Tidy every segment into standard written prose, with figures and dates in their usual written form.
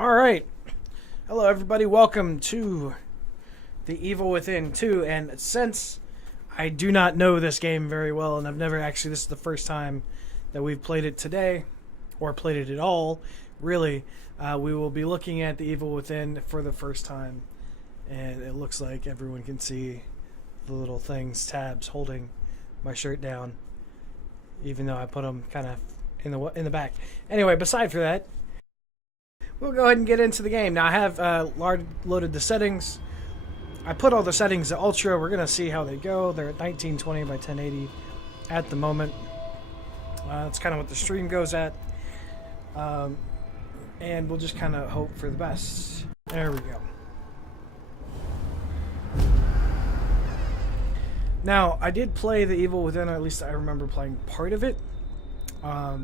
All right. Hello, everybody. Welcome to the Evil Within 2. And since I do not know this game very well, and I've never actually, this is the first time that we've played it today, or played it at all, really, we will be looking at the Evil Within for the first time. And it looks like everyone can see the little things, tabs, holding my shirt down, even though I put them kind of in the back. Anyway, beside for that, we'll go ahead and get into the game. Now, I have loaded the settings. I put all the settings to Ultra. We're going to see how they go. They're at 1920 by 1080 at the moment. That's kind of what the stream goes at. And we'll just kind of hope for the best. There we go. Now, I did play the Evil Within, or at least I remember playing part of it. I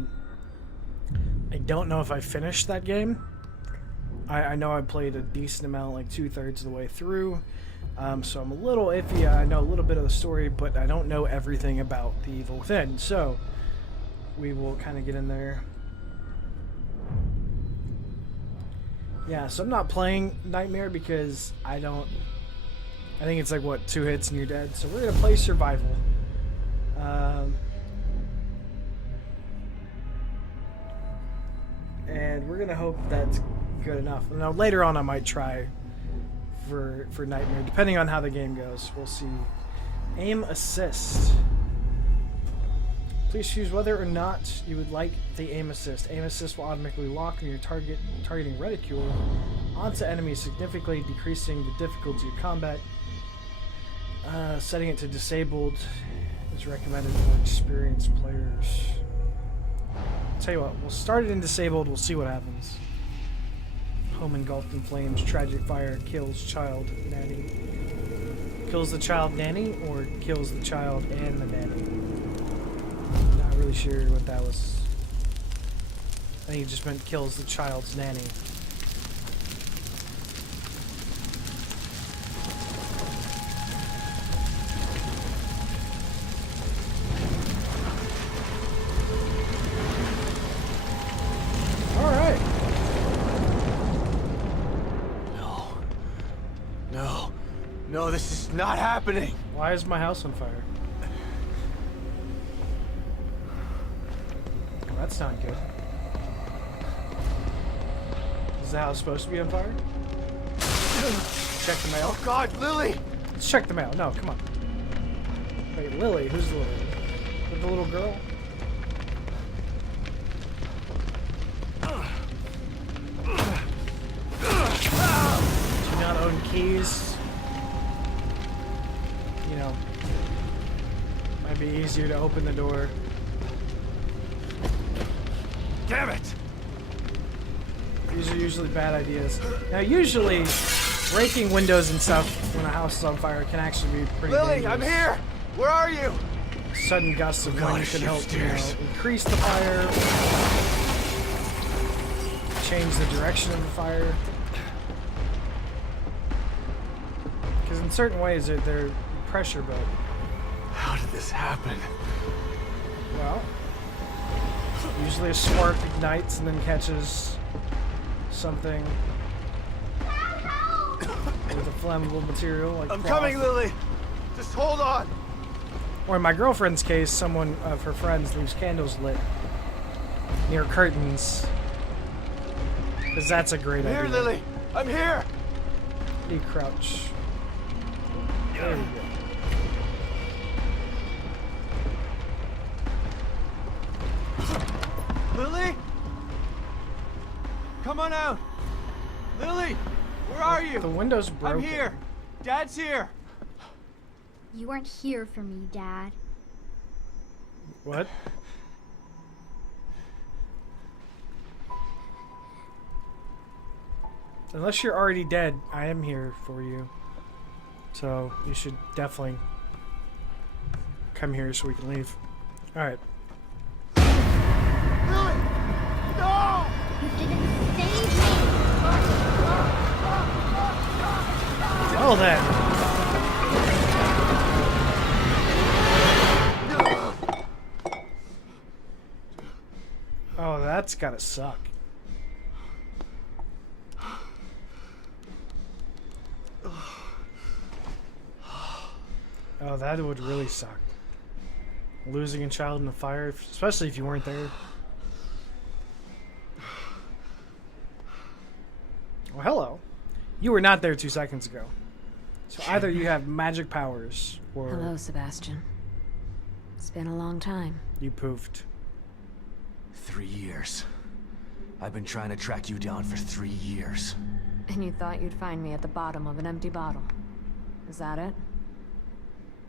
don't know if I finished that game. I know I played a decent amount, like 2/3 of the way through, so I'm a little iffy. I know a little bit of the story, but I don't know everything about the Evil Within, so we will kind of get in there. Yeah, so I'm not playing Nightmare because I think it's like, what, 2 hits and you're dead, so we're going to play Survival. And we're going to hope that's good enough. Now, later on I might try for Nightmare, depending on how the game goes. We'll see. Aim assist. Please choose whether or not you would like the aim assist. Aim assist will automatically lock when you're targeting reticule onto enemies, significantly decreasing the difficulty of combat. Setting it to disabled is recommended for experienced players. I'll tell you what, we'll start it in disabled, we'll see what happens. Home engulfed in flames, tragic fire, kills child nanny. Kills the child nanny, or kills the child and the nanny? Not really sure what that was. I think it just meant kills the child's nanny. No, this is not happening. Why is my house on fire? Well, that's not good. Is the house supposed to be on fire? Check the mail. Oh God, Lily! Let's check the mail. No, come on. Wait, Lily? Who's Lily? With the little girl? Do not own keys. You know, might be easier to open the door. Damn it! These are usually bad ideas. Now, usually, breaking windows and stuff when a house is on fire can actually be pretty Lily, dangerous. I'm here! Where are you? Sudden gusts of wind can help, increase the fire, change the direction of the fire. Because in certain ways, they're pressure built. How did this happen? Well, usually a spark ignites and then catches something with a flammable material like I'm cloth. coming, Lily! Just hold on! Or in my girlfriend's case, someone of her friends leaves candles lit near curtains. Because that's a great idea. Here, Lily! I'm here! You crouch. There we go. Lily? Come on out! Lily! Where are you? The window's broken. I'm here! Dad's here! You weren't here for me, Dad. What? Unless you're already dead, I am here for you. So you should definitely come here so we can leave. Alright. Lily! No! You didn't save me! Well then. Oh, that's gotta suck. Oh, that would really suck. Losing a child in the fire, especially if you weren't there. Well, hello. You were not there 2 seconds ago. So either you have magic powers, or... Hello, Sebastian. It's been a long time. You poofed. 3 years. I've been trying to track you down for 3 years. And you thought you'd find me at the bottom of an empty bottle. Is that it?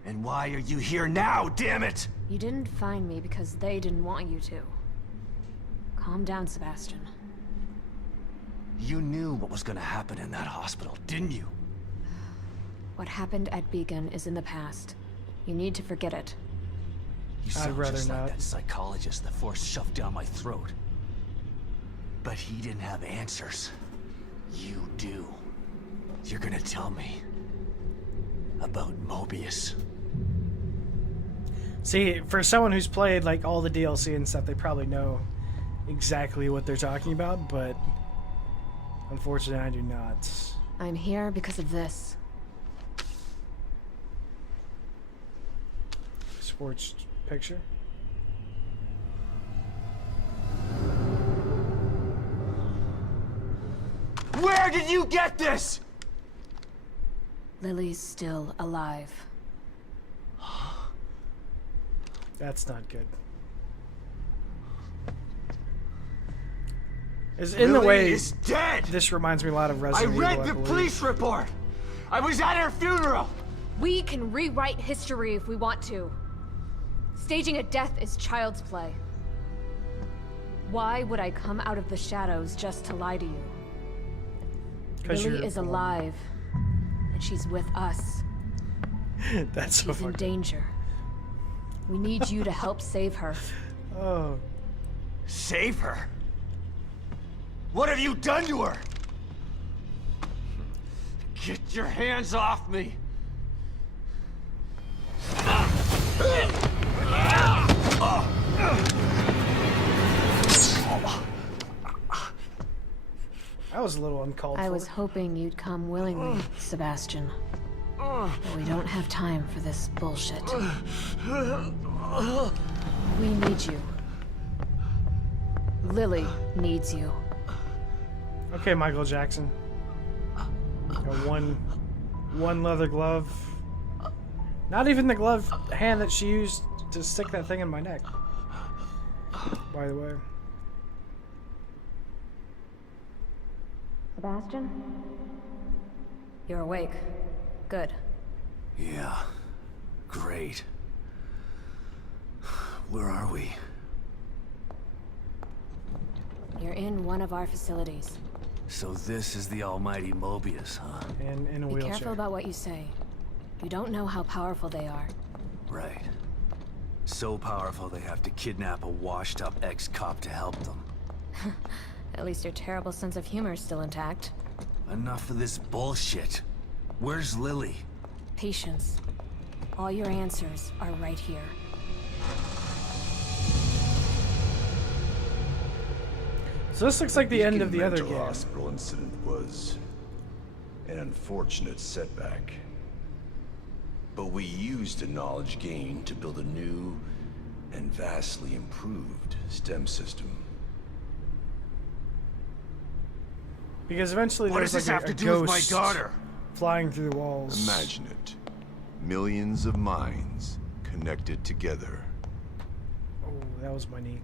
And why are you here now, damn it? You didn't find me because they didn't want you to. Calm down, Sebastian. You knew what was gonna happen in that hospital, didn't you? What happened at Beacon is in the past. You need to forget it. You I'd sound rather just not. like that psychologist the Force shoved down my throat. But he didn't have answers. You do. You're gonna tell me about Mobius. See, for someone who's played like all the DLC and stuff, they probably know exactly what they're talking about, but unfortunately I do not. I'm here because of this. Sports picture. Where did you get this? Lily's still alive. That's not good. Is in the Lily way is dead. this reminds me a lot of I Resident Evil. read the believe. police report. I was at her funeral. We can rewrite history if we want to. Staging a death is child's play. Why would I come out of the shadows just to lie to you? 'Cause Lily you're is a woman. alive, and she's with us. That's so She's in fucking... danger. We need you to help save her. Oh, Save her? What have you done to her? Get your hands off me! that was a little uncalled I for. was hoping you'd come willingly, Sebastian. But we don't have time for this bullshit. We need you. Lily needs you. Okay, Michael Jackson. Got one leather glove. Not even the glove hand that she used to stick that thing in my neck. By the way. Sebastian? You're awake. Good. Yeah, great. Where are we? You're in one of our facilities. So this is the almighty Mobius, huh? And in a Be wheelchair. careful about what you say. You don't know how powerful they are. Right. So powerful they have to kidnap a washed-up ex-cop to help them. At least your terrible sense of humor is still intact. Enough of this bullshit. Where's Lily? Patience. All your answers are right here. So this looks like the end of the other mental game. hospital incident was an unfortunate setback. But we used the knowledge gained to build a new and vastly improved STEM system. Because eventually What there's does this like have a to do with my ghost daughter? flying through the walls. Imagine it. Millions of minds connected together. Oh, that was my knee.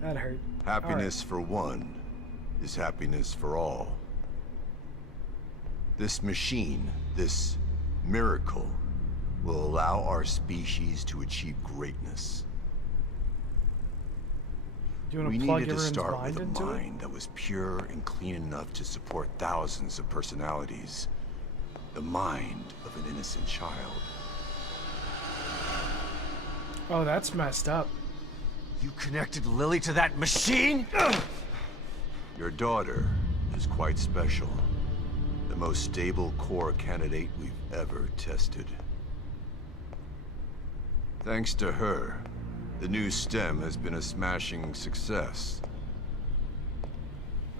That hurt. Happiness for one is happiness for all. This machine, this miracle, will allow our species to achieve greatness. Do you want We to plug needed to everyone's start mind with a into it? mind that was pure and clean enough to support thousands of personalities. The mind of an innocent child. Oh, that's messed up. You connected Lily to that machine? Your daughter is quite special. The most stable core candidate we've ever tested. Thanks to her, the new STEM has been a smashing success.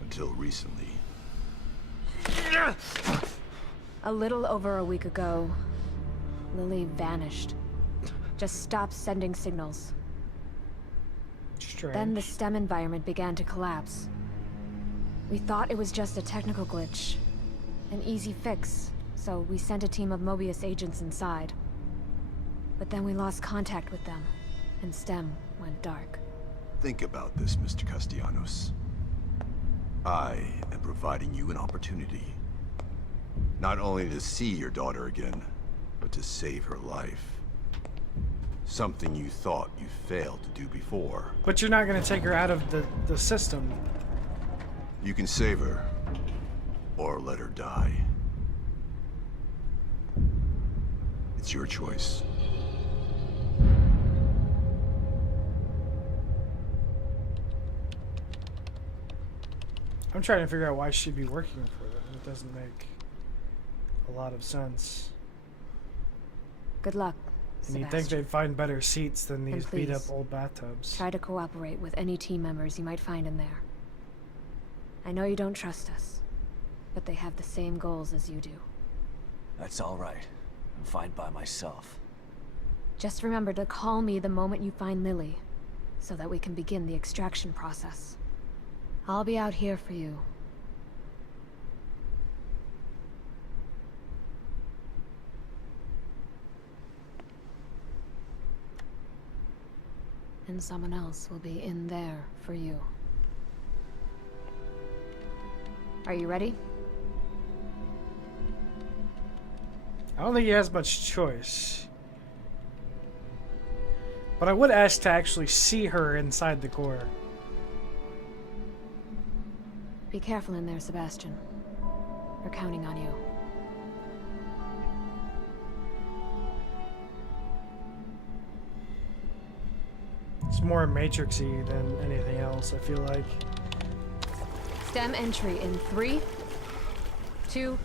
Until recently. A little over a week ago, Lily vanished. Just stopped sending signals. Strange. Then the STEM environment began to collapse. We thought it was just a technical glitch. An easy fix, so we sent a team of Mobius agents inside. But then we lost contact with them, and STEM went dark. Think about this, Mr. Castellanos. I am providing you an opportunity. Not only to see your daughter again, but to save her life. Something you thought you failed to do before. But you're not going to take her out of the system. You can save her, or let her die. It's your choice. I'm trying to figure out why she'd be working for them. It doesn't make a lot of sense. Good luck, And you'd think Sebastian. they'd find better seats than these And beat up please, old bathtubs. Try to cooperate with any team members you might find in there. I know you don't trust us, but they have the same goals as you do. That's all right. I'm fine by myself. Just remember to call me the moment you find Lily, so that we can begin the extraction process. I'll be out here for you. And someone else will be in there for you. Are you ready? I don't think he has much choice. But I would ask to actually see her inside the core. Be careful in there, Sebastian. We're counting on you. It's more Matrixy than anything else, I feel like. STEM entry in 3, 2,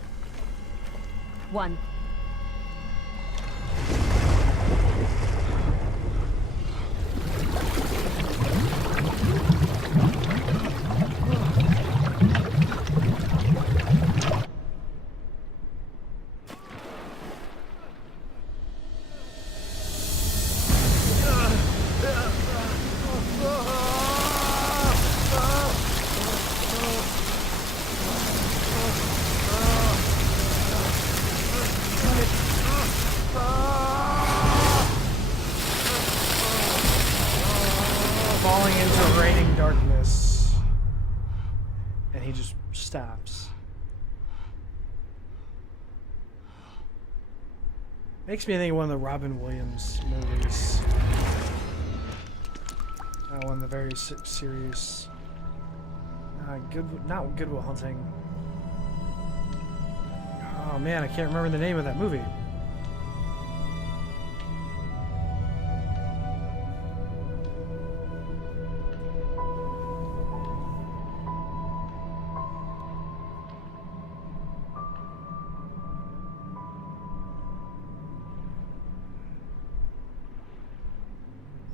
1. Falling into raining darkness. And he just stops. Makes me think of one of the Robin Williams movies. One of the very serious... not Good Will Hunting. Oh man, I can't remember the name of that movie.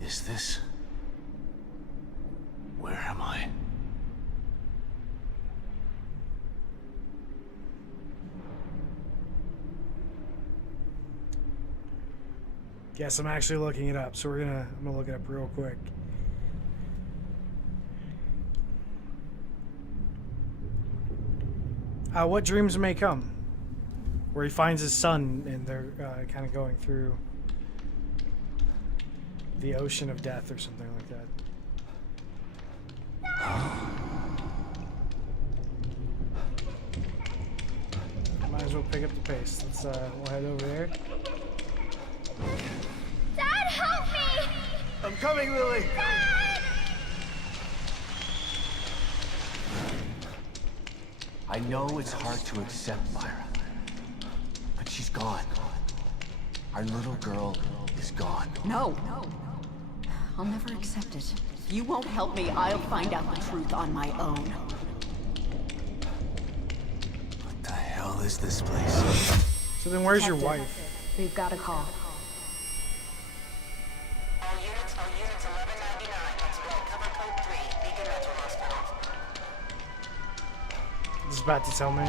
Is this... Where am I? Yes, I'm actually looking it up, so I'm gonna look it up real quick. What Dreams May Come, where he finds his son and they're kind of going through the ocean of death or something like that. Might as well pick up the pace. Let's we'll head over there. Dad, help me! I'm coming, Lily! I know it's hard to accept, Myra. But she's gone. Our little girl is gone. No. I'll never accept it. If you won't help me, I'll find out the truth on my own. What the hell is this place? So then where's your Captain, wife? We've got a call. All units 1199. That's flight cover code 3, Beacon Mental Hospital. This is about to tell me.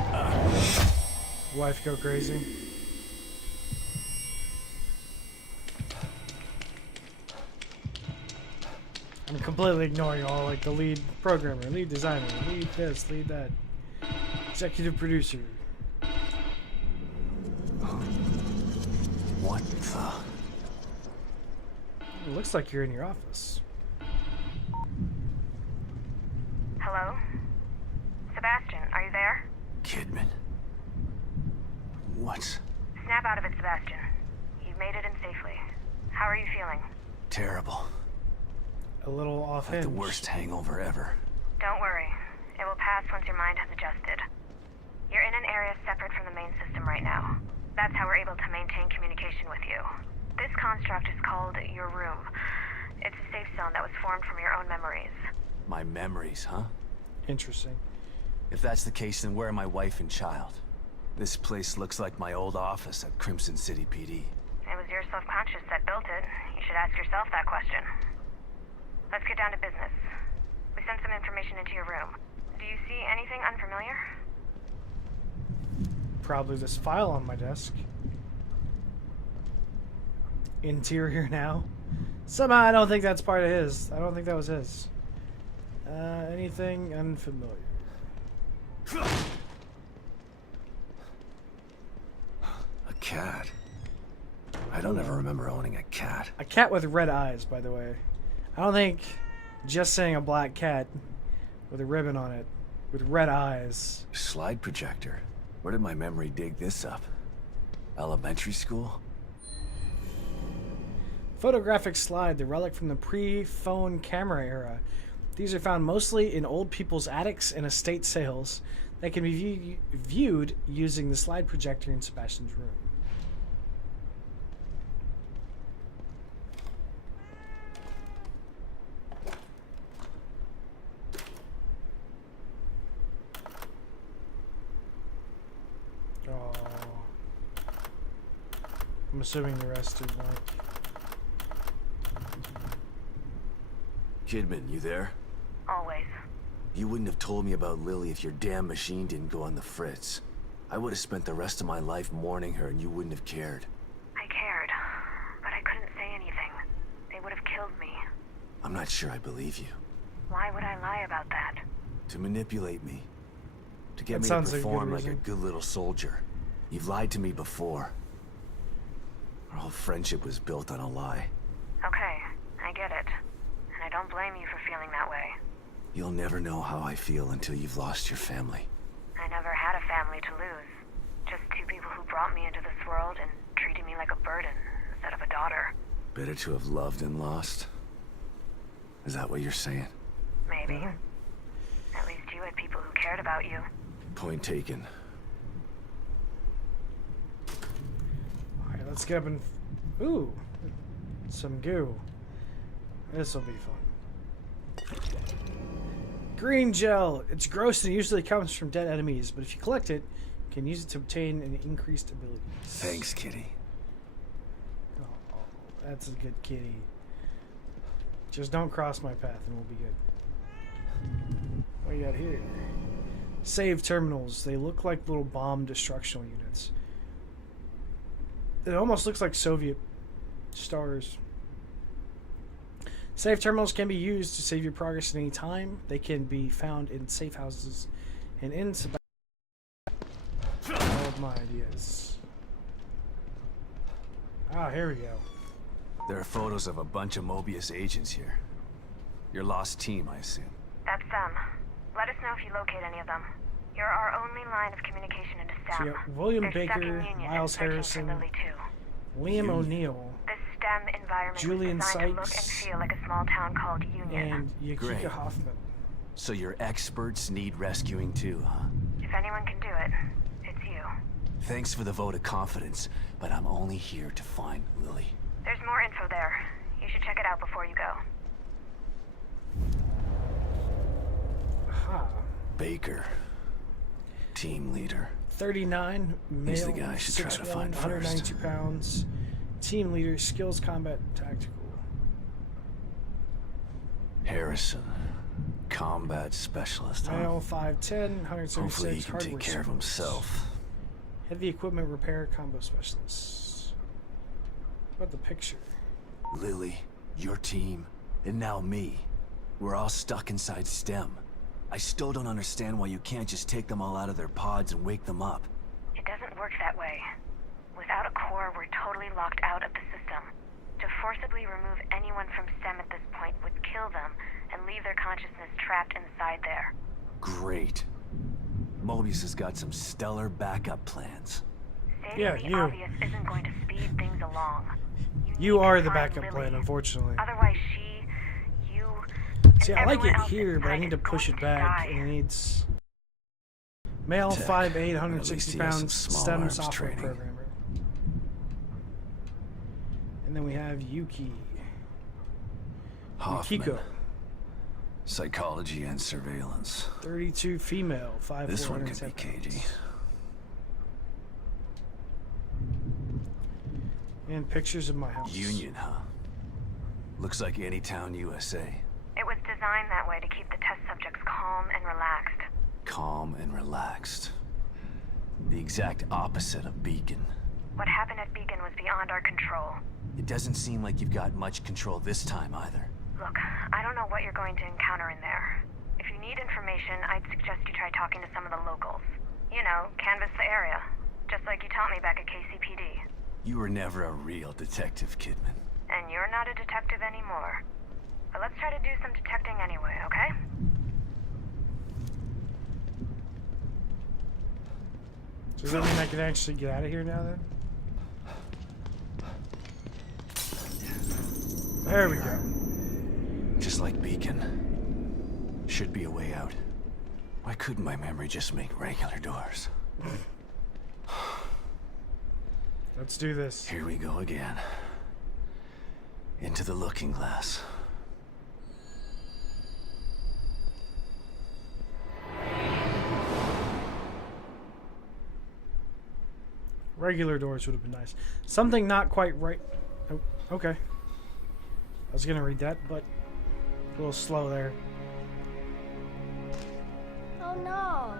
Wife go crazy. I'm completely ignoring all like the lead programmer, lead designer, lead this, lead that, executive producer. What the? It looks like you're in your office. Hello? Sebastian, are you there? Kidman? What? Snap out of it, Sebastian. You've made it in safely. How are you feeling? Terrible. A little Like offhand. the worst hangover ever. Don't worry. It will pass once your mind has adjusted. You're in an area separate from the main system right now. That's how we're able to maintain communication with you. This construct is called your room. It's a safe zone that was formed from your own memories. My memories, huh? Interesting. If that's the case, then where are my wife and child? This place looks like my old office at Crimson City PD. It was your subconscious that built it. You should ask yourself that question. Let's get down to business. We sent some information into your room. Do you see anything unfamiliar? Probably this file on my desk. Interior now. Somehow I don't think that's part of his. I don't think that was his. Anything unfamiliar? A cat. I don't ever remember owning a cat. A cat with red eyes, by the way. I don't think just saying a black cat with a ribbon on it with red eyes. Slide projector. Where did my memory dig this up? Elementary school? Photographic slide, the relic from the pre-phone camera era. These are found mostly in old people's attics and estate sales. They can be viewed using the slide projector in Sebastian's room. Oh. I'm assuming the rest did not. Kidman, you there? Always. You wouldn't have told me about Lily if your damn machine didn't go on the fritz. I would have spent the rest of my life mourning her and you wouldn't have cared. I cared, but I couldn't say anything. They would have killed me. I'm not sure I believe you. Why would I lie about that? To manipulate me. To get That me to sounds like a good perform like a reason. good little soldier. You've lied to me before. Our whole friendship was built on a lie. Okay, I get it. And I don't blame you for feeling that way. You'll never know how I feel until you've lost your family. I never had a family to lose. Just two people who brought me into this world and treated me like a burden instead of a daughter. Better to have loved and lost? Is that what you're saying? Maybe. At least you had people who cared about you. Point taken. Alright, let's get up and... Ooh! Some goo. This'll be fun. Green gel. It's gross and usually comes from dead enemies, but if you collect it, you can use it to obtain an increased ability. Thanks, kitty. Oh, that's a good kitty. Just don't cross my path and we'll be good. What do you got here? Save terminals. They look like little bomb destructional units. It almost looks like Soviet stars. Save terminals can be used to save your progress at any time. They can be found in safe houses and in all of my ideas. Ah, here we go. There are photos of a bunch of Mobius agents here. Your lost team, I assume. That's them. Let us know if you locate any of them. You're our only line of communication into So STEM. you got William They're stuck in Baker, Union and Miles searching for Harrison, Lily too. Liam O'Neill, This STEM environment Julian was designed to look and Sykes, feel like a small town called Union. and Yakika Great. Hoffman. So your experts need rescuing too, huh? If anyone can do it, it's you. Thanks for the vote of confidence, but I'm only here to find Lily. There's more info there. You should check it out before you go. Aha. Baker. Team leader. 39, male, He's the guy I should try to 6'1", find 192 pounds. Team leader, skills, combat, tactical. Harrison. Combat specialist, huh? Male, 5'10", Hopefully he 176, can hardware take care of skills. himself. Heavy equipment repair, combo specialist. What about the picture? Lily, your team, and now me. We're all stuck inside STEM. I still don't understand why you can't just take them all out of their pods and wake them up. It doesn't work that way. Without a core, we're totally locked out of the system. To forcibly remove anyone from STEM at this point would kill them and leave their consciousness trapped inside there. Great. Mobius has got some stellar backup plans. Stating the obvious isn't going to speed things along. You are the backup plan, unfortunately. Otherwise you... See, I like it here, but I need to push it back. It needs... Male, 5'8", 160 pounds, STEM software programmer. And then we have Yuki. Hoffman. Kiko. Psychology and surveillance. 32 female, 5'4", This one could be 107 cagey. pounds. And pictures of my house. Union, huh? Looks like Anytown, USA. It was designed that way to keep the test subjects calm and relaxed. Calm and relaxed. The exact opposite of Beacon. What happened at Beacon was beyond our control. It doesn't seem like you've got much control this time either. Look, I don't know what you're going to encounter in there. If you need information, I'd suggest you try talking to some of the locals. You know, canvass the area. Just like you taught me back at KCPD. You were never a real detective, Kidman. And you're not a detective anymore. But let's try to do some detecting anyway, okay? So does that mean I can actually get out of here now then? There we go. Just like Beacon. Should be a way out. Why couldn't my memory just make regular doors? Let's do this. Here we go again. Into the looking glass. Regular doors would have been nice. Something not quite right. Oh, okay. I was gonna read that, but a little slow there. Oh no.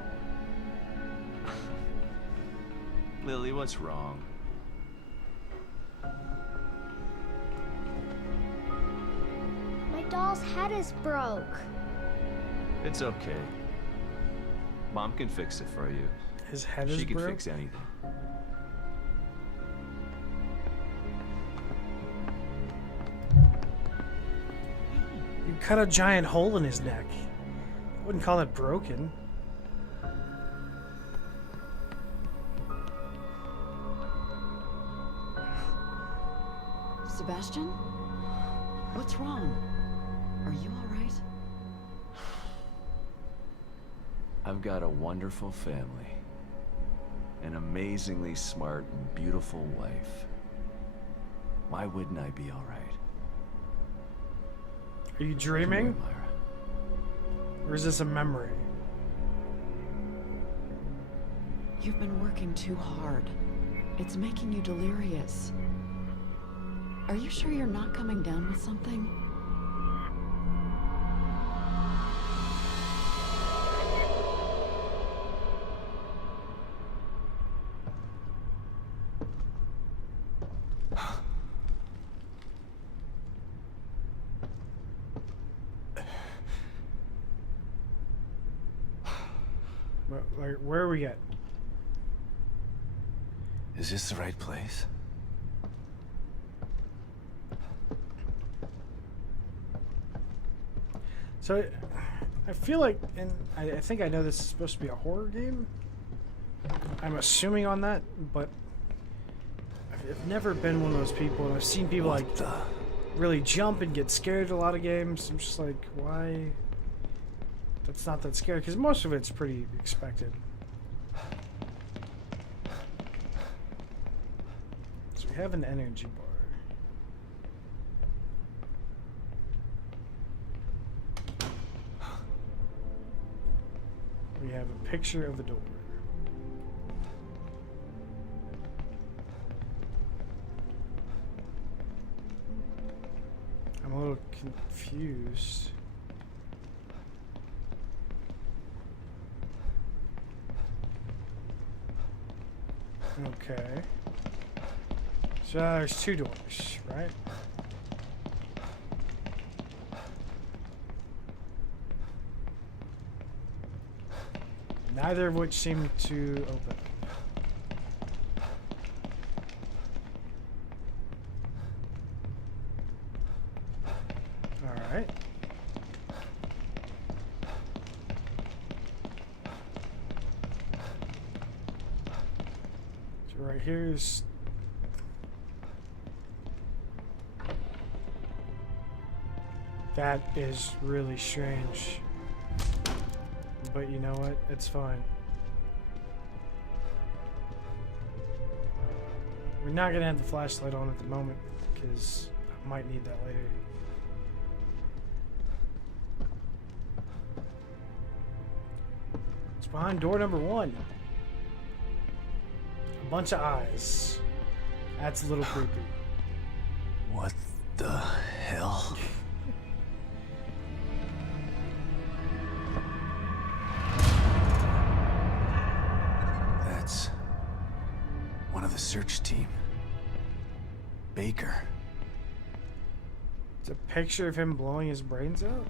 Lily, what's wrong? My doll's head is broke. It's okay. Mom can fix it for you. His head is She can broke? fix anything. You cut a giant hole in his neck. I wouldn't call it broken. Sebastian? What's wrong? Are you all right? I've got a wonderful family. An amazingly smart and beautiful wife. Why wouldn't I be all right? Are you Come dreaming? here, Myra. Or is this a memory? You've been working too hard. It's making you delirious. Are you sure you're not coming down with something? Where are we at? Is this the right place? So, I feel like, and I think I know this is supposed to be a horror game. I'm assuming on that, but I've never been one of those people, and I've seen people like really jump and get scared at a lot of games. I'm just like, why? That's not that scary, because most of it's pretty expected. So we have an energy bar. We have a picture of the door. I'm a little confused. Okay. So there's two doors, right? Neither of which seem to open. Alright. So right here's... That is really strange. But you know what? It's fine. We're not gonna have the flashlight on at the moment because I might need that later. It's behind door number 1. A bunch of eyes. That's a little creepy. What the hell? That's one of the search team. Baker. It's a picture of him blowing his brains out?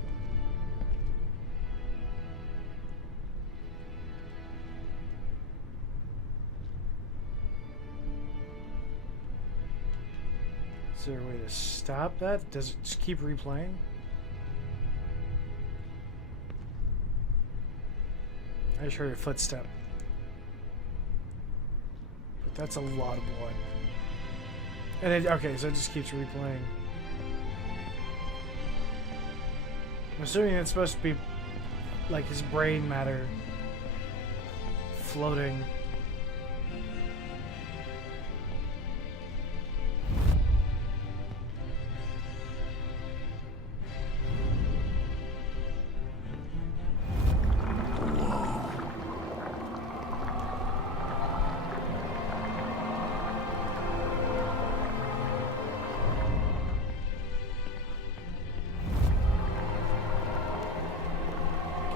Is there a way to stop that? Does it just keep replaying? I just heard a footstep. But that's a lot of blood. And it, okay, so it just keeps replaying. I'm assuming it's supposed to be like his brain matter floating.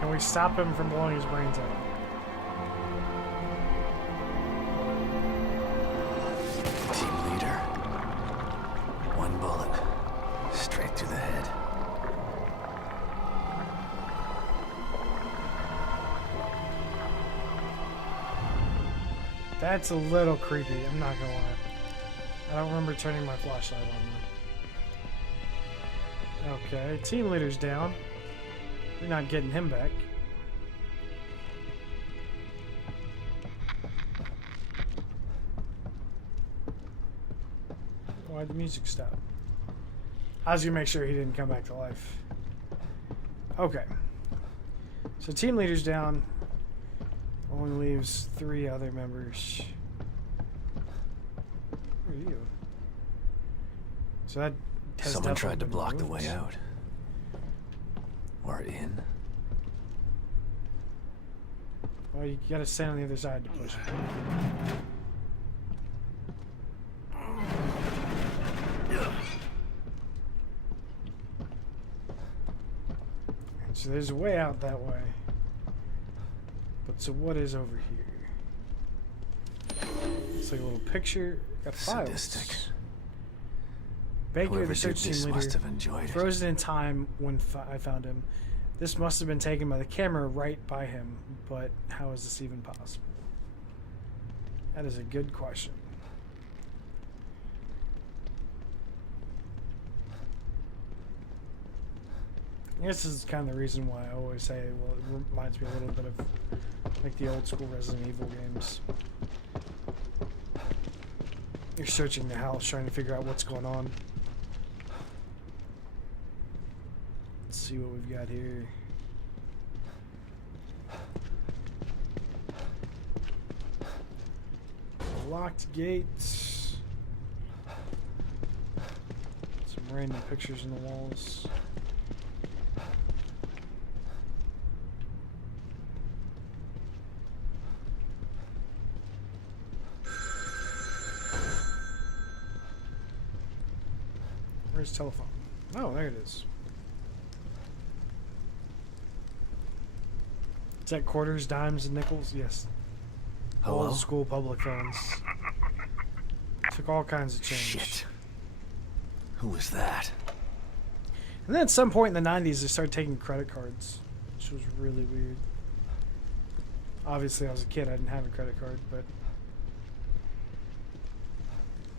Can we stop him from blowing his brains out? Team leader. One bullet. Straight through the head. That's a little creepy, I'm not gonna lie. I don't remember turning my flashlight on though. Okay, team leader's down. We're not getting him back. Why'd the music stop? I was gonna make sure he didn't come back to life. Okay. So team leader's down. Only leaves 3 other members. Who are you? So that has Someone tried to definitely been block the removed. way out. Or in. Well, you gotta stand on the other side to push it. So there's a way out that way. But so what is over here? It's like a little picture. Got files. Sadistic. Baker, Whoever the did search team this leader, must have enjoyed it. frozen in time when I found him. This must have been taken by the camera right by him, but how is this even possible? That is a good question. I guess this is kind of the reason why I always say, well, it reminds me a little bit of like the old school Resident Evil games. You're searching the house, trying to figure out what's going on. Let's see what we've got here. A locked gate. Some random pictures in the walls. Where's the telephone? Oh, there it is. Is that quarters, dimes, and nickels? Yes. Hello? Old school public phones. Took all kinds of change. Shit. Who was that? And then at some point in the 90s, they started taking credit cards, which was really weird. Obviously, I was a kid. I didn't have a credit card, but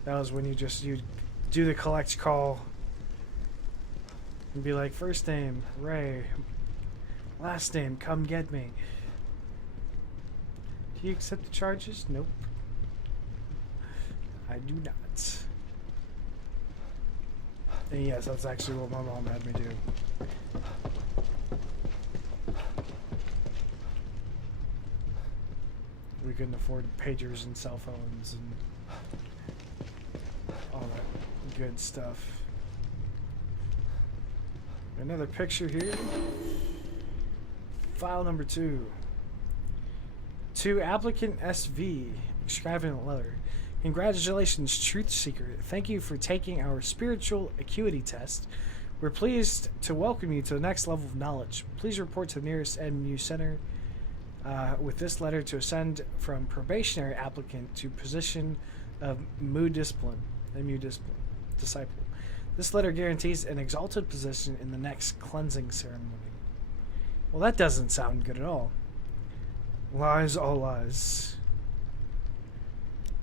that was when you do the collect call and be like, first name Ray, last name come get me. Do you accept the charges? Nope. I do not. And yes, that's actually what my mom had me do. We couldn't afford pagers and cell phones and all that good stuff. Another picture here. File number 2. To applicant SV, inscribed in a letter. Congratulations, Truth Seeker. Thank you for taking our spiritual acuity test. We're pleased to welcome you to the next level of knowledge. Please report to the nearest MU center with this letter to ascend from probationary applicant to position of MU discipline, disciple. This letter guarantees an exalted position in the next cleansing ceremony. Well, that doesn't sound good at all. Lies, all lies.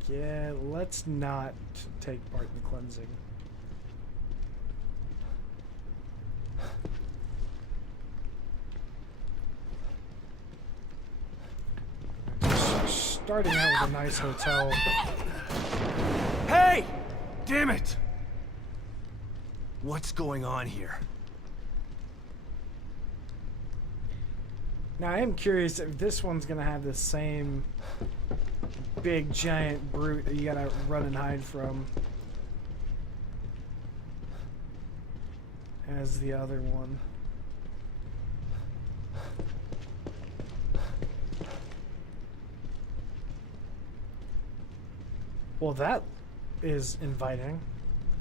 Yeah, let's not take part in the cleansing. Starting out with a nice hotel. Hey! Damn it! What's going on here? Now I am curious if this one's gonna have the same big giant brute that you gotta run and hide from as the other one. Well, that is inviting.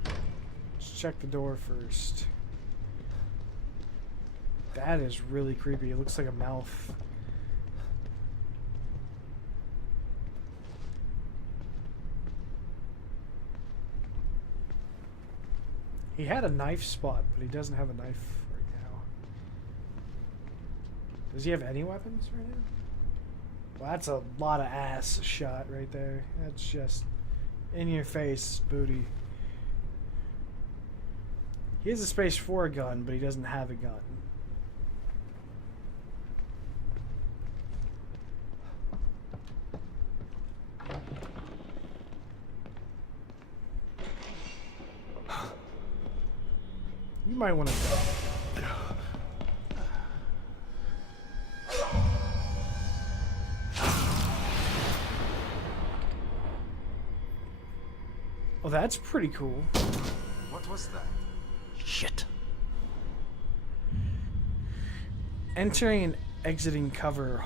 Let's check the door first. That is really creepy. It looks like a mouth. He had a knife spot, but he doesn't have a knife right now. Does he have any weapons right now? Well, that's a lot of ass shot right there. That's just in your face booty. He has a space for a gun, but he doesn't have a gun. You might want to go. Oh, that's pretty cool. What was that? Shit. Entering and exiting cover.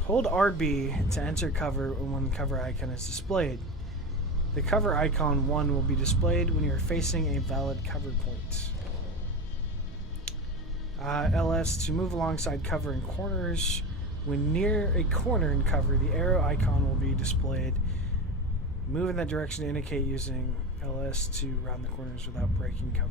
Hold RB to enter cover when cover icon is displayed. The cover icon 1 will be displayed when you are facing a valid cover point. LS to move alongside cover in corners. When near a corner in cover, the arrow icon will be displayed. Move in that direction to indicate using LS to round the corners without breaking cover.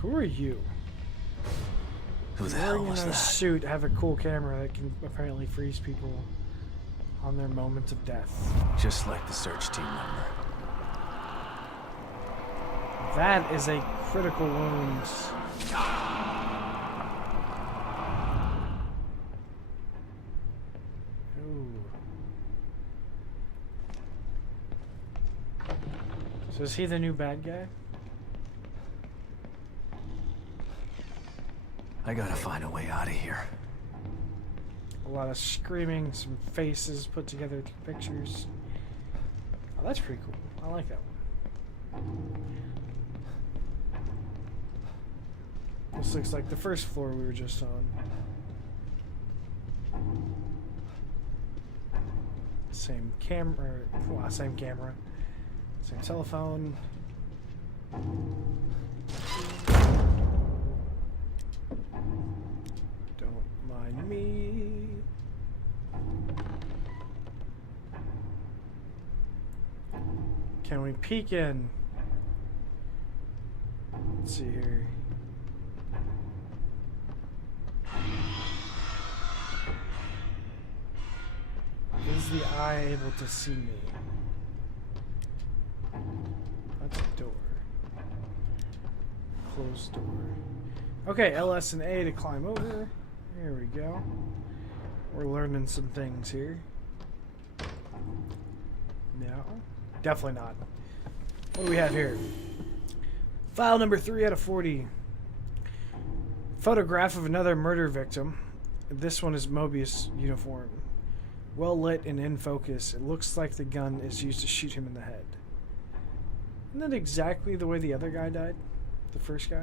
Who are you? Who the hell Wearing was a that? suit, have a cool camera that can apparently freeze people on their moment of death. Just like the search team member. That is a critical wound. Ooh. So is he the new bad guy? I gotta find a way out of here. A lot of screaming, some faces put together through pictures. Oh, that's pretty cool. I like that one. This looks like the first floor we were just on. Same camera. So telephone. Don't mind me. Can we peek in? Let's see here. Is the eye able to see me? That's a door. Closed door. Okay, LS and A to climb over. Here we go. We're learning some things here. No. Definitely not. What do we have here? File number 3 out of 40. Photograph of another murder victim. This one is Mobius uniform. Well lit and in focus. It looks like the gun is used to shoot him in the head. Isn't that exactly the way the other guy died? The first guy?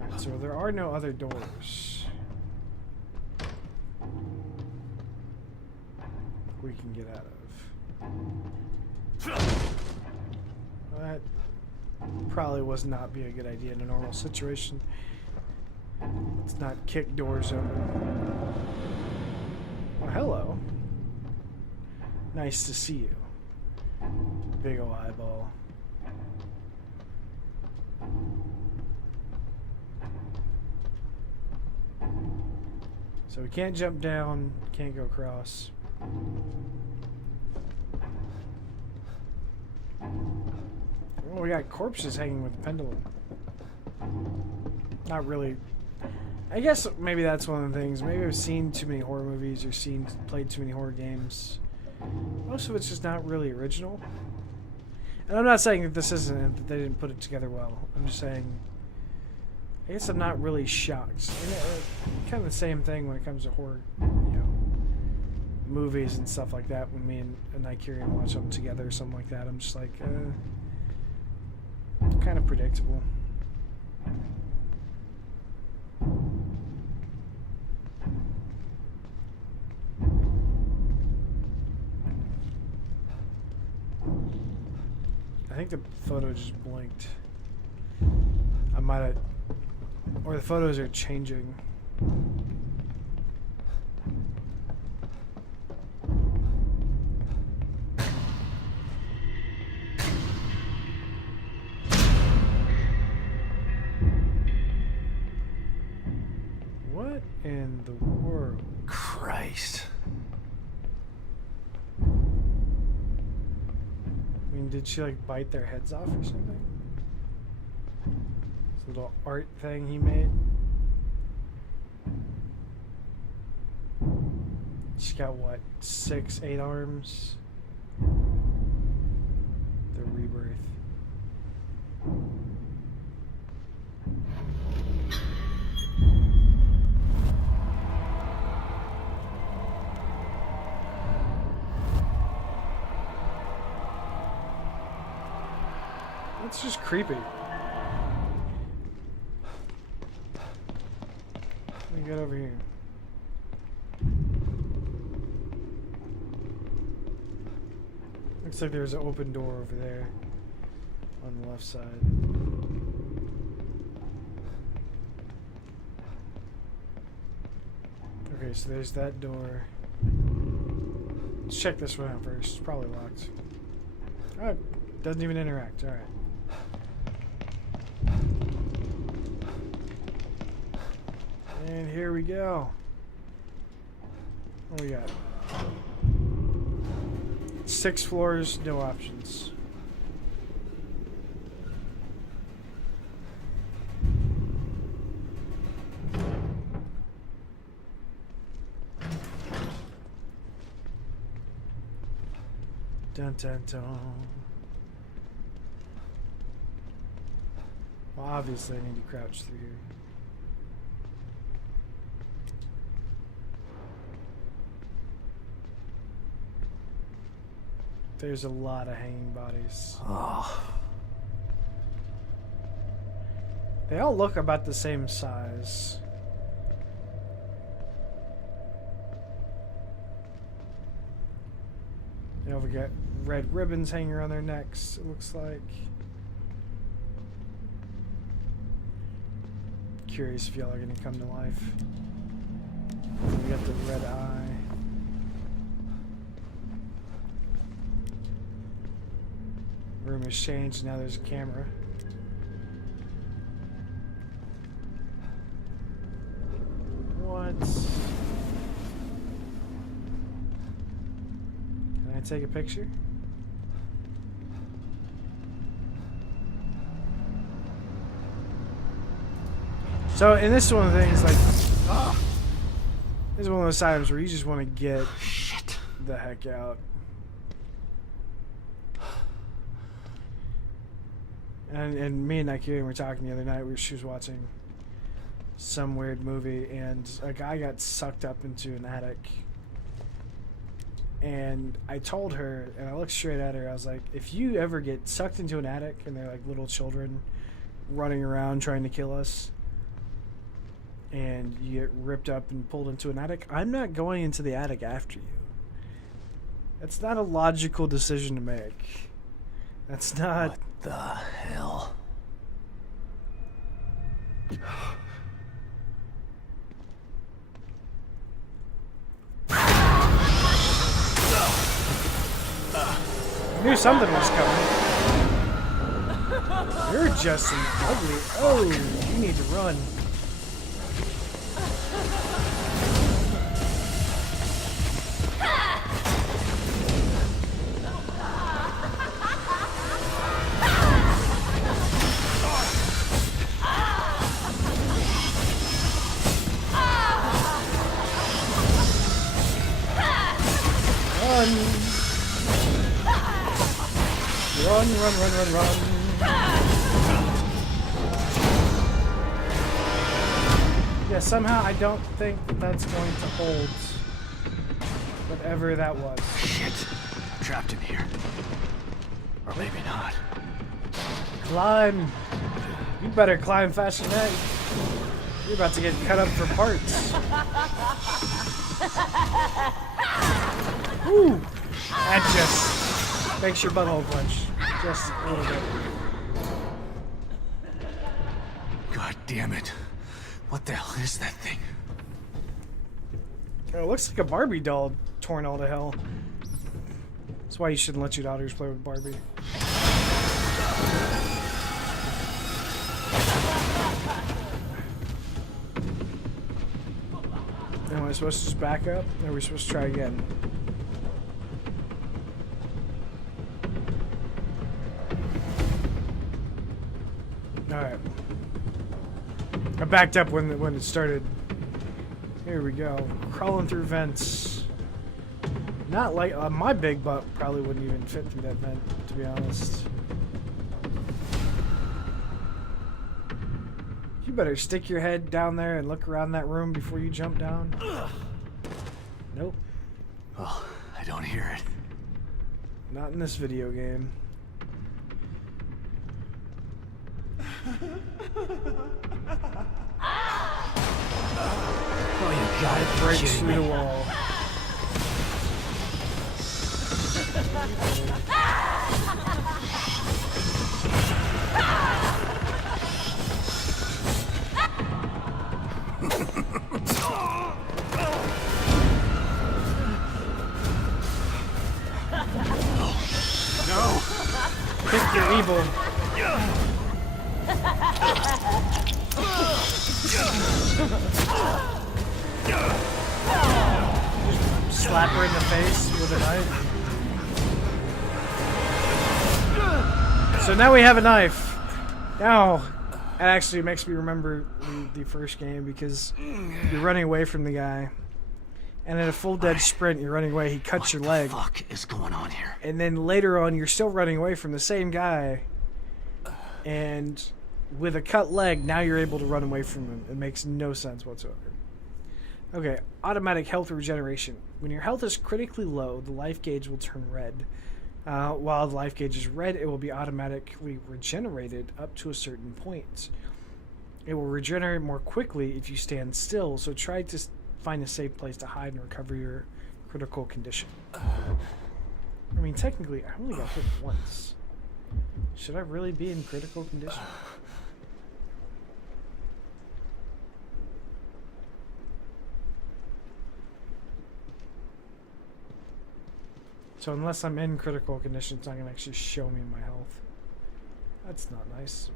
Alright, so there are no other doors we can get out of. That probably was not be a good idea in a normal situation. Let's not kick doors open. Oh, hello. Nice to see you. Big ol' eyeball. So we can't jump down, can't go across. Oh, we got corpses hanging with the pendulum. Not really. I guess maybe that's one of the things. Maybe I've seen too many horror movies or played too many horror games. Most of it's just not really original. And I'm not saying that this isn't, that they didn't put it together well. I'm just saying, I guess I'm not really shocked. Kind of the same thing when it comes to horror, movies and stuff like that. When me and Nigerian watch them together or something like that, I'm just like, kind of predictable. I think the photo just blinked. I might have, or the photos are changing. What in the world? Christ. I mean, did she like bite their heads off or something? This little art thing he made. She's got what, 6, 8 arms? The rebirth. It's just creepy. Let me get over here. Looks like there's an open door over there on the left side. Okay, so there's that door. Let's check this one out first. It's probably locked. Oh, doesn't even interact. Alright. And here we go. What do we got? 6 floors, no options. Dun dun dun. Well, obviously I need to crouch through here. There's a lot of hanging bodies. Oh. They all look about the same size. They all got red ribbons hanging around their necks, it looks like. Curious if y'all are gonna come to life. We got the red eye. Room has changed, now there's a camera. What? Can I take a picture? So, and this is one of the things, like, this is one of those times where you just want to get the heck out. And me and Nikki were talking the other night. She was watching some weird movie, and a guy got sucked up into an attic. And I told her, and I looked straight at her, I was like, if you ever get sucked into an attic and they're like little children running around trying to kill us, and you get ripped up and pulled into an attic, I'm not going into the attic after you. That's not a logical decision to make. That's not... What the hell? I knew something was coming. You're just an ugly... Oh, you need to run. Run. Yeah, somehow I don't think that that's going to hold whatever that was. Shit. I'm trapped in here. Or maybe not. Climb. You better climb faster than that. You're about to get cut up for parts. Woo! That just makes your butthole clench. Just a little bit. God damn it. What the hell is that thing? Oh, it looks like a Barbie doll torn all to hell. That's why you shouldn't let your daughters play with Barbie. Am I supposed to just back up? Or are we supposed to try again? Alright. I backed up when it started. Here we go. Crawling through vents. Not like... my big butt probably wouldn't even fit through that vent, to be honest. You better stick your head down there and look around that room before you jump down. Nope. Well, I don't hear it. Not in this video game. Oh, you gotta be Breaks kidding through me. the wall. No! Think you're evil. Slap her in the face with a knife. So now we have a knife. Now, it actually makes me remember the first game because you're running away from the guy. And at a full dead sprint, you're running away. He cuts your leg. What the fuck is going on here? And then later on, you're still running away from the same guy. And with a cut leg, now you're able to run away from him. It makes no sense whatsoever. Okay, automatic health regeneration. When your health is critically low, the life gauge will turn red. While the life gauge is red, it will be automatically regenerated up to a certain point. It will regenerate more quickly if you stand still, so try to find a safe place to hide and recover your critical condition. I mean, technically, I only got hit once. Should I really be in critical condition? So unless I'm in critical condition, it's not going to actually show me my health. That's not nice.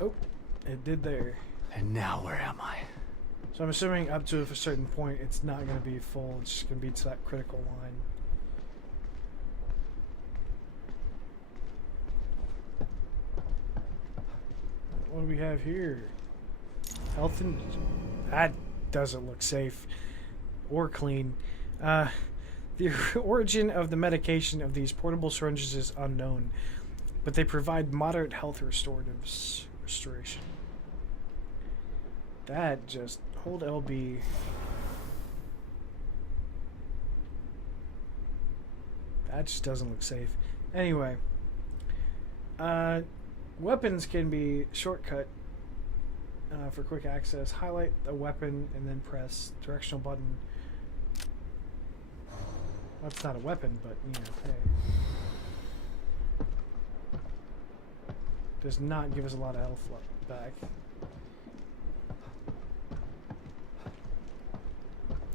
Oh, it did there. And now where am I? So I'm assuming up to a certain point, it's not going to be full. It's just going to be to that critical line. What do we have here? Health and... That doesn't look safe or clean. The origin of the medication of these portable syringes is unknown, but they provide moderate health restoration. That just... Hold LB. That just doesn't look safe. Anyway. Weapons can be shortcut for quick access. Highlight a weapon and then press directional button. Well, it's not a weapon, but you know, hey. Does not give us a lot of health back.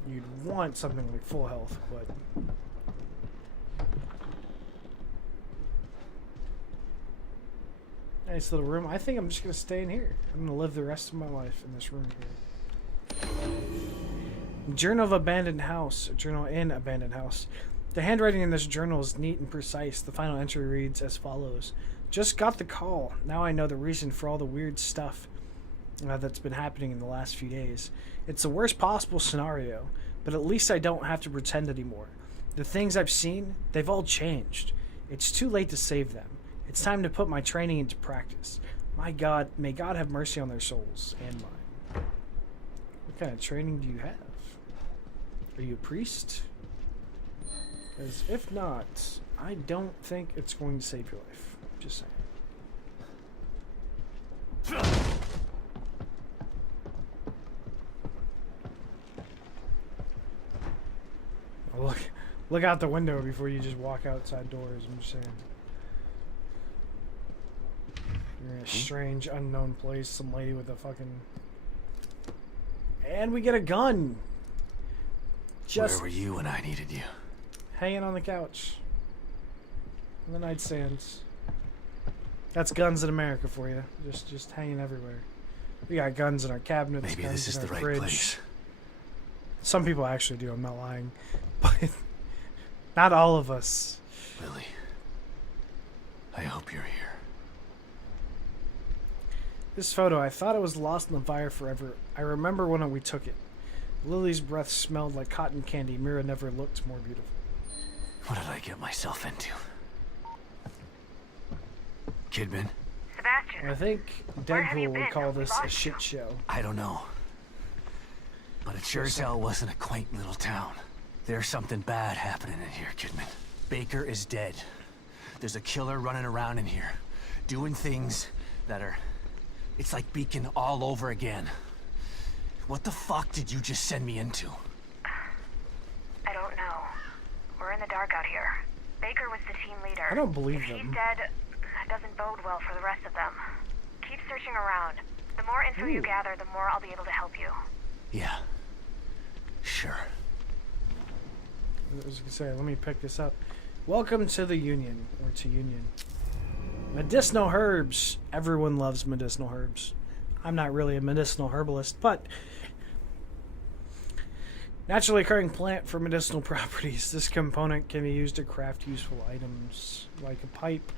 You'd want something like full health, but nice little room. I think I'm just gonna stay in here. I'm gonna live the rest of my life in this room here. Journal of Abandoned House. Journal in Abandoned House. The handwriting in this journal is neat and precise. The final entry reads as follows. Just got the call. Now I know the reason for all the weird stuff that's been happening in the last few days. It's the worst possible scenario, but at least I don't have to pretend anymore. The things I've seen, they've all changed. It's too late to save them. It's time to put my training into practice. My God, may God have mercy on their souls and mine. What kind of training do you have? Are you a priest? Because if not, I don't think it's going to save your life. Just saying. Look out the window before you just walk outside doors. I'm just saying. You're in a strange, unknown place. Some lady with a fucking... And we get a gun! Just where were you when I needed you? hanging on the couch. On the nightstands. That's guns in America for you. Just hanging everywhere. We got guns in our cabinets. Maybe guns this is in the our right fridge. place. Some people actually do, I'm not lying. But not all of us. Lily, I hope you're here. This photo, I thought it was lost in the fire forever. I remember when we took it. Lily's breath smelled like cotton candy. Mira never looked more beautiful. What did I get myself into? Kidman? Sebastian, I think Where have you Deadpool would been? call We this a lost shit you. show. I don't know. But it sure as hell wasn't a quaint little town. There's something bad happening in here, Kidman. Baker is dead. There's a killer running around in here, doing things that are... It's like Beacon all over again. What the fuck did you just send me into? I don't know. We're in the dark out here. Baker was the team leader. I don't believe if them. He's dead, that doesn't bode well for the rest of them. Keep searching around. The more info you gather, the more I'll be able to help you. Yeah. Sure. I was gonna say, let me pick this up. Welcome to the Union, or to Union. Medicinal herbs. Everyone loves medicinal herbs. I'm not really a medicinal herbalist, but naturally occurring plant for medicinal properties. This component can be used to craft useful items, like a pipe.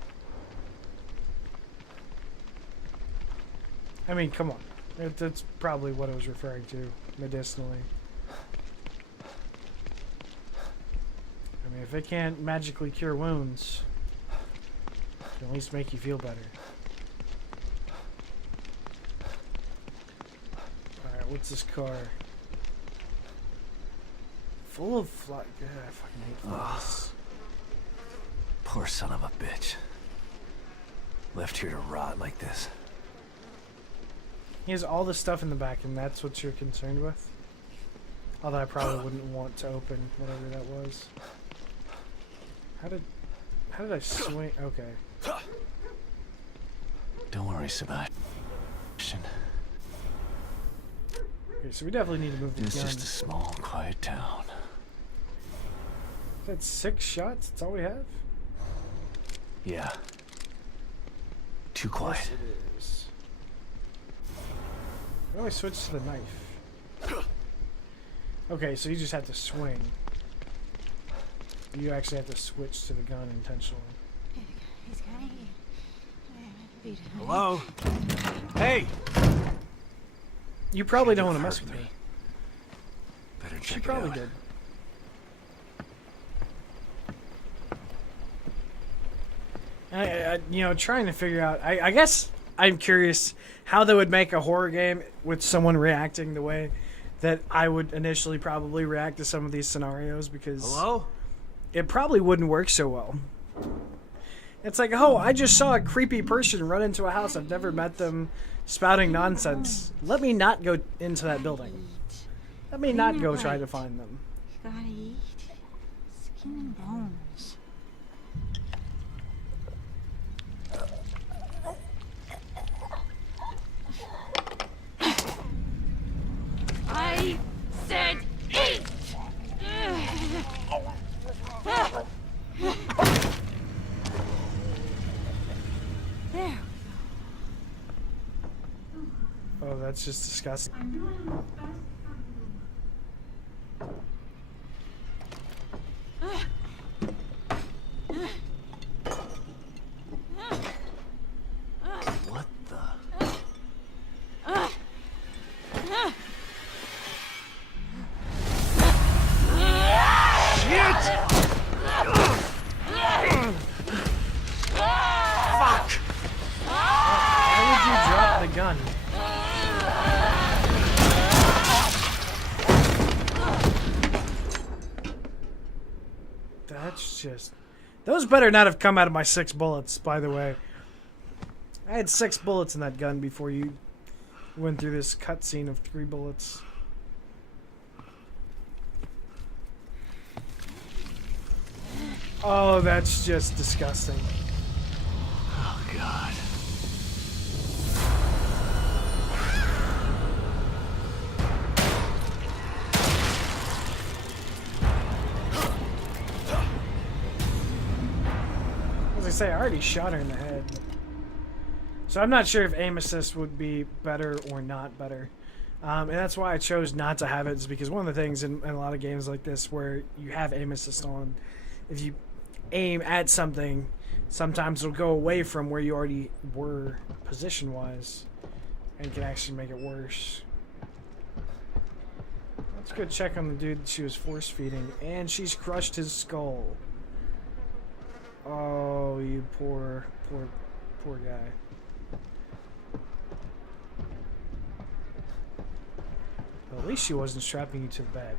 I mean, come on. That's probably what I was referring to, medicinally. I mean, if it can't magically cure wounds, it can at least make you feel better. Alright, what's this car? Full of fly. God, I fucking hate flies. Poor son of a bitch. Left here to rot like this. He has all this stuff in the back, and that's what you're concerned with? Although I probably wouldn't want to open whatever that was. How did I swing? Okay. Don't worry, Sebastian. Okay, so we definitely need to move the It's gun. just a small, quiet town. That's 6 shots? That's all we have? Yeah. Too quiet. Yes, it is. How do I switch to the knife? Okay, so you just have to swing. You actually have to switch to the gun intentionally. Hello? Hey! You probably don't want to Hurt mess with me. Better She check it probably out. did. You know, trying to figure out. I guess I'm curious how they would make a horror game with someone reacting the way that I would initially probably react to some of these scenarios, because Hello? it probably wouldn't work so well. It's like, oh, I just saw a creepy person run into a house. I've never met them, spouting nonsense. Let me not go into that building. Let me not go try to find them. Gotta eat skin and bones. I said eat! There. Oh, that's just disgusting. What the? Why would you drop the gun? That's just... Those better not have come out of my 6 bullets, by the way. I had 6 bullets in that gun before you went through this cutscene of 3 bullets. Oh, that's just disgusting. Oh, God. As I say, I already shot her in the head. So I'm not sure if aim assist would be better or not better. And that's why I chose not to have it, is because one of the things in a lot of games like this where you have aim assist on, if you aim at something, sometimes it'll go away from where you already were position-wise and can actually make it worse. Let's go check on the dude that she was force-feeding, and she's crushed his skull. Oh, you poor guy. Well, at least she wasn't strapping you to the bed.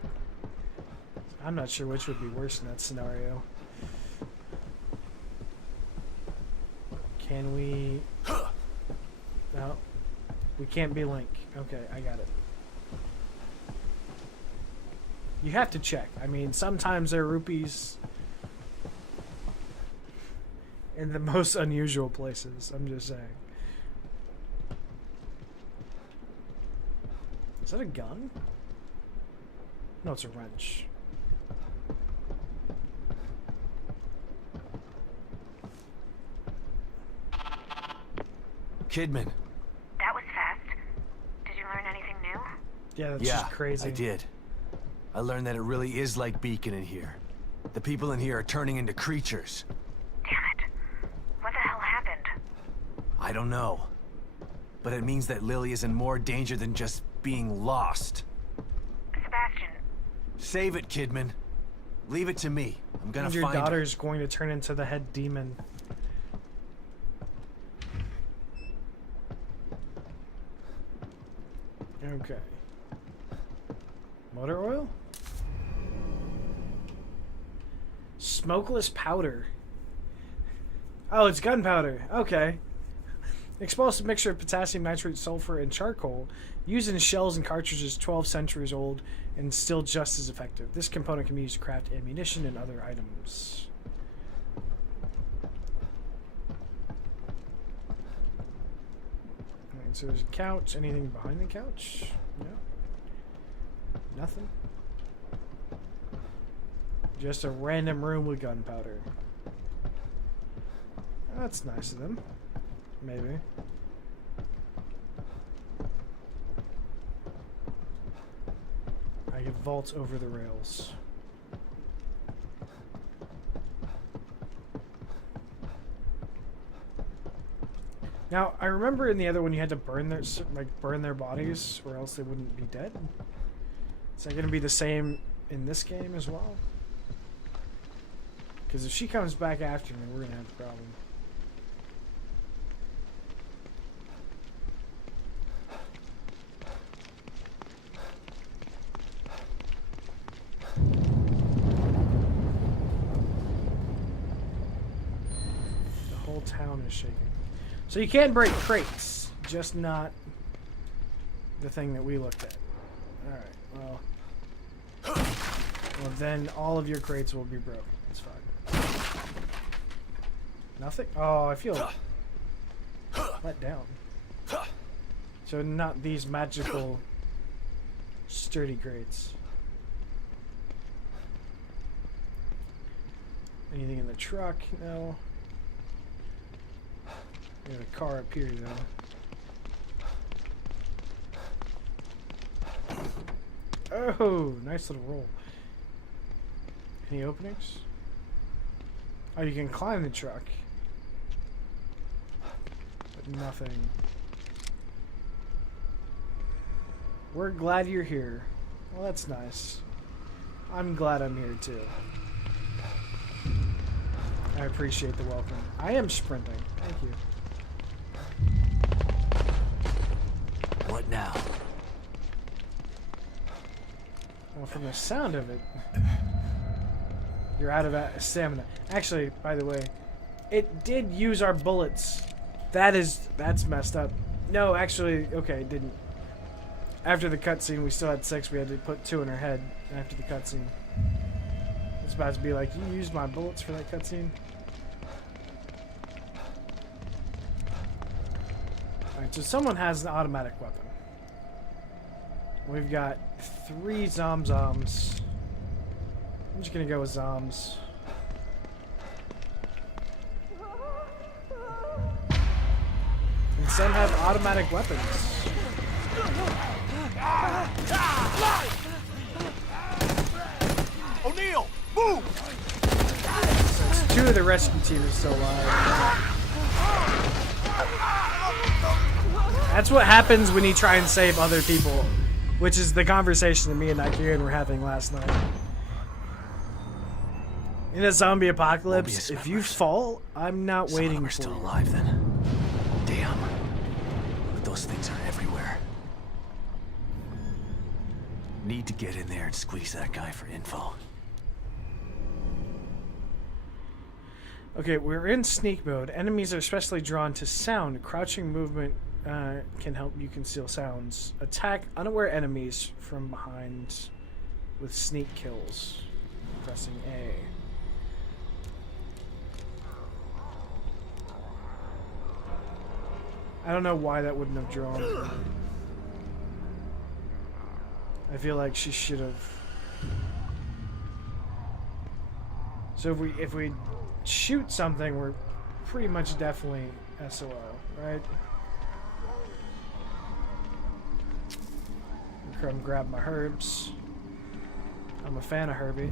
I'm not sure which would be worse in that scenario. Can we... No. We can't be Link. Okay, I got it. You have to check. I mean, sometimes there are rupees in the most unusual places. I'm just saying. Is that a gun? No, it's a wrench. Kidman. That was fast. Did you learn anything new? Yeah, that's Yeah, just crazy. I did. I learned that it really is like Beacon in here. The people in here are turning into creatures. Damn it. What the hell happened? I don't know. But it means that Lily is in more danger than just being lost. Sebastian, Save it, Kidman. Leave it to me. I'm gonna And your find her. daughter's going to turn into the head demon. Okay. Motor oil? Smokeless powder. Oh, it's gunpowder. Okay. Explosive mixture of potassium nitrate, sulfur, and charcoal used in shells and cartridges 12 centuries old and still just as effective. This component can be used to craft ammunition and other items. Alright, so there's a couch. Anything behind the couch? No. Nothing. Just a random room with gunpowder. That's nice of them. Maybe. I can vault over the rails. Now, I remember in the other one you had to burn their bodies or else they wouldn't be dead. Is that going to be the same in this game as well? Because if she comes back after me, we're going to have a problem. Town is shaking. So you can break crates, just not the thing that we looked at. Alright, well then all of your crates will be broken. It's fine. Nothing? Oh, I feel let down. So not these magical sturdy crates. Anything in the truck? No. We have a car up here, though. Oh, nice little roll. Any openings? Oh, you can climb the truck. But nothing. We're glad you're here. Well, that's nice. I'm glad I'm here, too. I appreciate the welcome. I am sprinting. Thank you. What now? Well, from the sound of it, you're out of stamina. Actually, by the way, it did use our bullets. That's messed up. No, actually, okay, it didn't. After the cutscene, we still had 6. We had to put 2 in her head after the cutscene. It's about to be like, you used my bullets for that cutscene? Alright, so someone has an automatic weapon. We've got 3 zoms. I'm just gonna go with zoms. And some have automatic weapons. O'Neill, move! So 2 of the rescue team is still alive. That's what happens when you try and save other people, which is the conversation that me and Nigerian were having last night. In a zombie apocalypse, if you fall, I'm not waiting for you. We're still alive then. Damn. But those things are everywhere. Need to get in there and squeeze that guy for info. Okay, we're in sneak mode. Enemies are especially drawn to sound. Crouching movement can help you conceal sounds. Attack unaware enemies from behind with sneak kills. Pressing A. I don't know why that wouldn't have drawn. I feel like she should have. So if we shoot something, we're pretty much definitely SOL, right? Come grab my herbs. I'm a fan of Herbie.